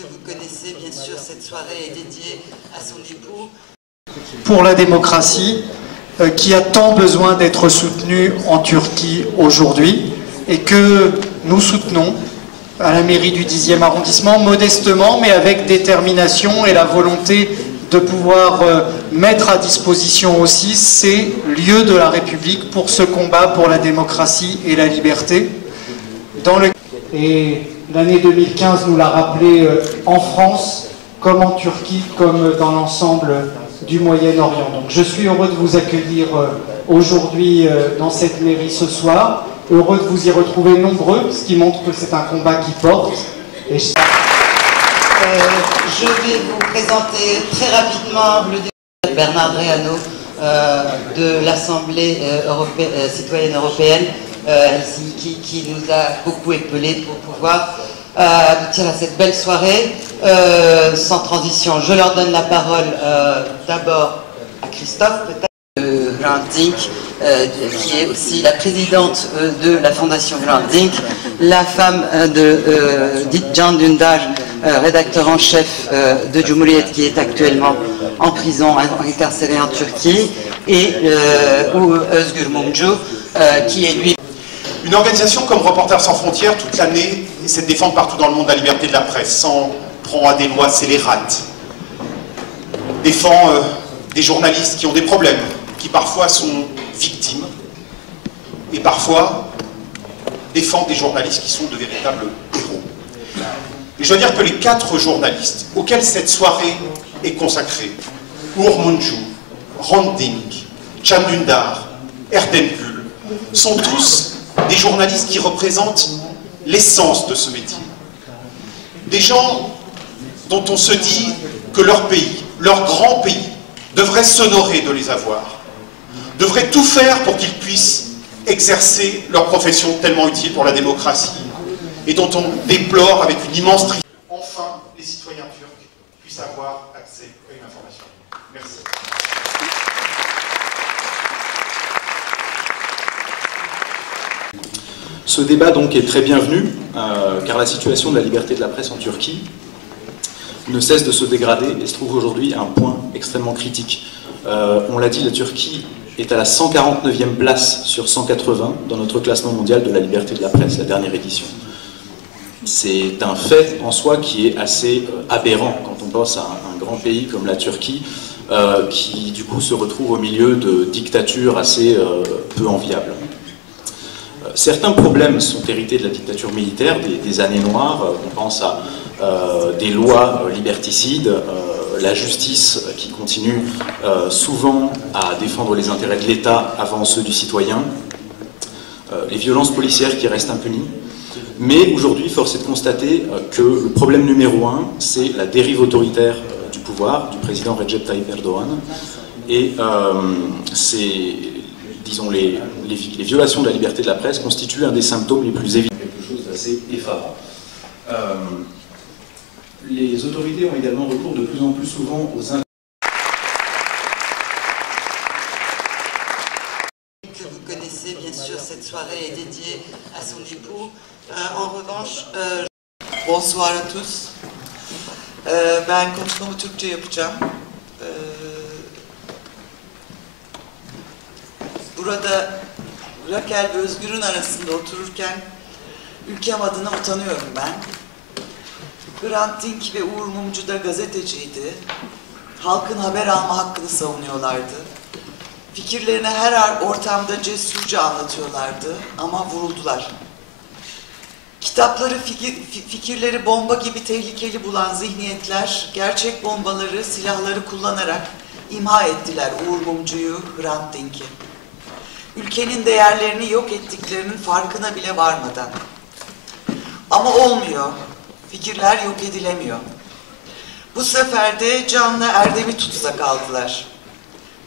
que vous connaissez, bien sûr, cette soirée est dédiée à son époux. Pour la démocratie, qui a tant besoin d'être soutenue en Turquie aujourd'hui, et que nous soutenons à la mairie du 10e arrondissement, modestement, mais avec détermination et la volonté de pouvoir mettre à disposition aussi ces lieux de la République pour ce combat pour la démocratie et la liberté. Et l'année 2015 nous l'a rappelé en France, comme en Turquie, comme dans l'ensemble du Moyen-Orient. Donc je suis heureux de vous accueillir aujourd'hui dans cette mairie ce soir, heureux de vous y retrouver nombreux, ce qui montre que c'est un combat qui porte. Et je vais vous présenter très rapidement le député Bernard Dreano de l'Assemblée citoyenne européenne qui nous a beaucoup épelés pour pouvoir aboutir à cette belle soirée. Sans transition, je leur donne la parole d'abord à Christophe, peut-être, Hrant Dink, qui est aussi la présidente de la Fondation Hrant Dink, la femme de Can Dündar, rédacteur en chef de Cumhuriyet, qui est actuellement en prison, incarcéré en Turquie, et Özgür Mumcu, qui est lui. Une organisation comme Reporters sans frontières, toute l'année, essaie de défendre partout dans le monde la liberté de la presse, s'en prend à des lois scélérates, défend des journalistes qui ont des problèmes, qui parfois sont victimes, et parfois défend des journalistes qui sont de véritables héros. Et je dois dire que les 4 journalistes auxquels cette soirée est consacrée, Uğur Mumcu, Hrant Dink, Can Dündar, Erdenpul, sont tous des journalistes qui représentent l'essence de ce métier. Des gens dont on se dit que leur pays, leur grand pays, devrait s'honorer de les avoir, devrait tout faire pour qu'ils puissent exercer leur profession tellement utile pour la démocratie et dont on déplore avec une immense tristesse. Enfin, les citoyens turcs puissent avoir accès à une information. Merci. Ce débat donc est très bienvenu, car la situation de la liberté de la presse en Turquie ne cesse de se dégrader et se trouve aujourd'hui à un point extrêmement critique. On l'a dit, la Turquie est à la 149e place sur 180 dans notre classement mondial de la liberté de la presse, la dernière édition. C'est un fait en soi qui est assez aberrant quand on pense à un grand pays comme la Turquie, qui du coup se retrouve au milieu de dictatures assez peu enviables. Certains problèmes sont hérités de la dictature militaire, des années noires. On pense à des lois liberticides, la justice qui continue souvent à défendre les intérêts de l'État avant ceux du citoyen, les violences policières qui restent impunies. Mais aujourd'hui, force est de constater que le problème numéro 1, c'est la dérive autoritaire du pouvoir, du président Recep Tayyip Erdogan, et disons, les violations de la liberté de la presse constituent un des symptômes les plus évidents. Quelque chose d'assez effarant. Les autorités ont également recours de plus en plus souvent aux que vous connaissez, bien sûr, cette soirée est dédiée à son époux. En revanche, Bonsoir à tous. Ben konuşmamı Türkçe yapacağım. Burada Rakel ve Özgür'ün arasında otururken ülkem adına utanıyorum ben. Hrant Dink ve Uğur Mumcu da gazeteciydi. Halkın haber alma hakkını savunuyorlardı. Fikirlerini her ortamda cesurca anlatıyorlardı ama vuruldular. Kitapları, fikirleri bomba gibi tehlikeli bulan zihniyetler, gerçek bombaları, silahları kullanarak imha ettiler Uğur Mumcu'yu, Hrant Dink'i. Ülkenin değerlerini yok ettiklerinin farkına bile varmadan. Ama olmuyor. Fikirler yok edilemiyor. Bu sefer de canla erdemi tutsak aldılar.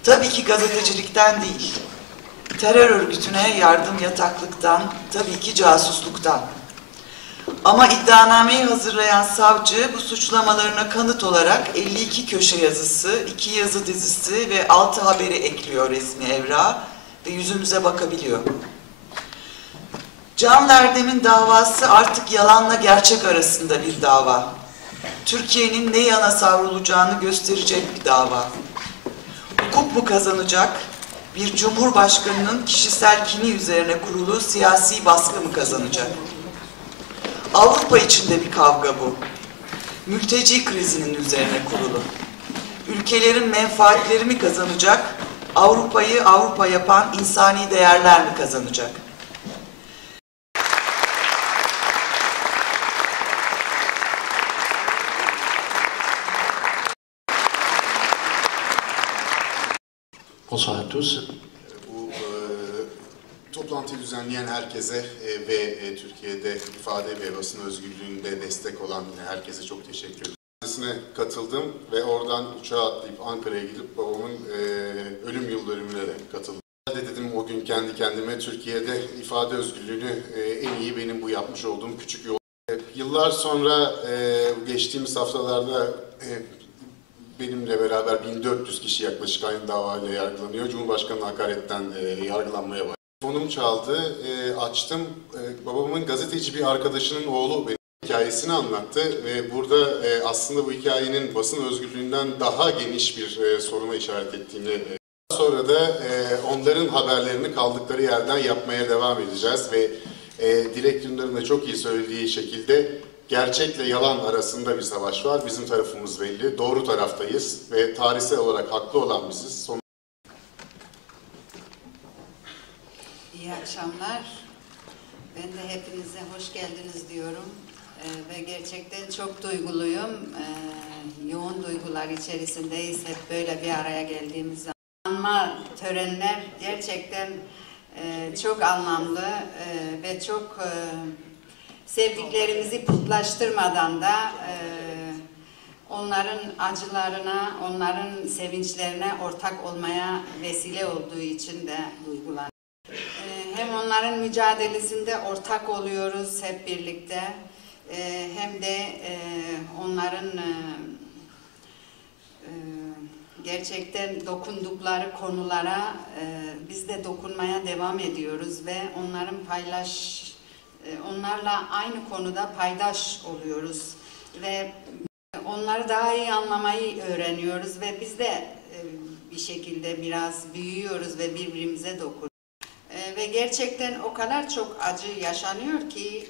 Tabii ki gazetecilikten değil. Terör örgütüne yardım yataklıktan, tabii ki casusluktan. Ama iddianameyi hazırlayan savcı bu suçlamalarına kanıt olarak 52 köşe yazısı, 2 yazı dizisi ve 6 haberi ekliyor resmi evrağa ve yüzümüze bakabiliyor. Can Erdem'in davası artık yalanla gerçek arasında bir dava. Türkiye'nin ne yana savrulacağını gösterecek bir dava. Hukuk mu kazanacak, bir cumhurbaşkanının kişisel kini üzerine kurulu siyasi baskı mı kazanacak? Avrupa içinde bir kavga bu. Mülteci krizinin üzerine kurulu. Ülkelerin menfaatleri mi kazanacak, Avrupa'yı Avrupa yapan insani değerler mi kazanacak? Bonsoir à tous. Bu toplantıyı düzenleyen herkese ve Türkiye'de ifade ve basın özgürlüğünde destek olan herkese çok teşekkür ederim. Kendisine katıldım ve oradan uçağa atlayıp Ankara'ya gidip babamın ölüm yıl dönümüne de katıldım. Dedim o gün kendi kendime Türkiye'de ifade özgürlüğünü en iyi benim bu yapmış olduğum küçük yol. Yıllar sonra geçtiğimiz haftalarda benimle beraber 1400 kişi yaklaşık aynı davayla yargılanıyor. Cumhurbaşkanı hakaretten yargılanmaya başladı. Telefonum çaldı, açtım. Babamın gazeteci bir arkadaşının oğlu benim hikayesini anlattı ve burada aslında bu hikayenin basın özgürlüğünden daha geniş bir soruna işaret ettiğini. Daha sonra da onların haberlerini kaldıkları yerden yapmaya devam edeceğiz ve Dilek Dündar'ın da çok iyi söylediği şekilde gerçekle yalan arasında bir savaş var. Bizim tarafımız belli. Doğru taraftayız ve tarihsel olarak haklı olan biziz. İyi akşamlar. Ben de hepinize hoş geldiniz diyorum. Ve gerçekten çok duyguluyum. Yoğun duygular içerisindeyiz. Hep böyle bir araya geldiğimiz zaman. Anma törenler gerçekten çok anlamlı ve çok sevdiklerimizi putlaştırmadan da onların acılarına, onların sevinçlerine ortak olmaya vesile olduğu için de duygulanıyorum. Hem onların mücadelesinde ortak oluyoruz hep birlikte, hem de onların gerçekten dokundukları konulara biz de dokunmaya devam ediyoruz ve onlarla aynı konuda paydaş oluyoruz ve onları daha iyi anlamayı öğreniyoruz ve biz de bir şekilde biraz büyüyoruz ve birbirimize dokunuyoruz. Ve gerçekten o kadar çok acı yaşanıyor ki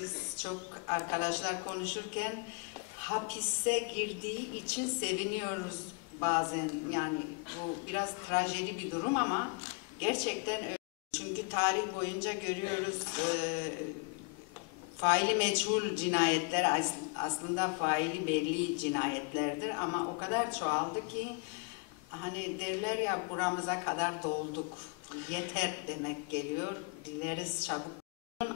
biz çok arkadaşlar konuşurken hapise girdiği için seviniyoruz bazen. Yani bu biraz trajedi bir durum ama gerçekten öyle. Çünkü tarih boyunca görüyoruz faili meçhul cinayetler aslında faili belli cinayetlerdir ama o kadar çoğaldı ki hani derler ya buramıza kadar dolduk. Yeter demek geliyor. Dileriz çabuk.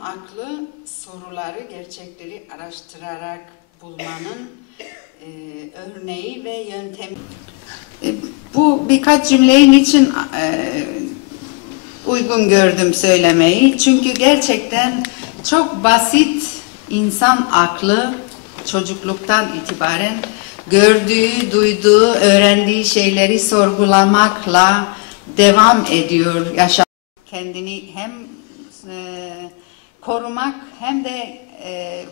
Aklı soruları, gerçekleri araştırarak bulmanın örneği ve yöntemi. Bu birkaç cümleyi niçin uygun gördüm söylemeyi. Çünkü gerçekten çok basit insan aklı çocukluktan itibaren gördüğü, duyduğu, öğrendiği şeyleri sorgulamakla devam ediyor. Kendini hem korumak hem de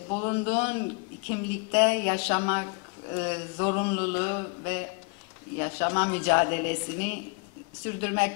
bulunduğun kimlikte yaşamak zorunluluğu ve yaşama mücadelesini sürdürmek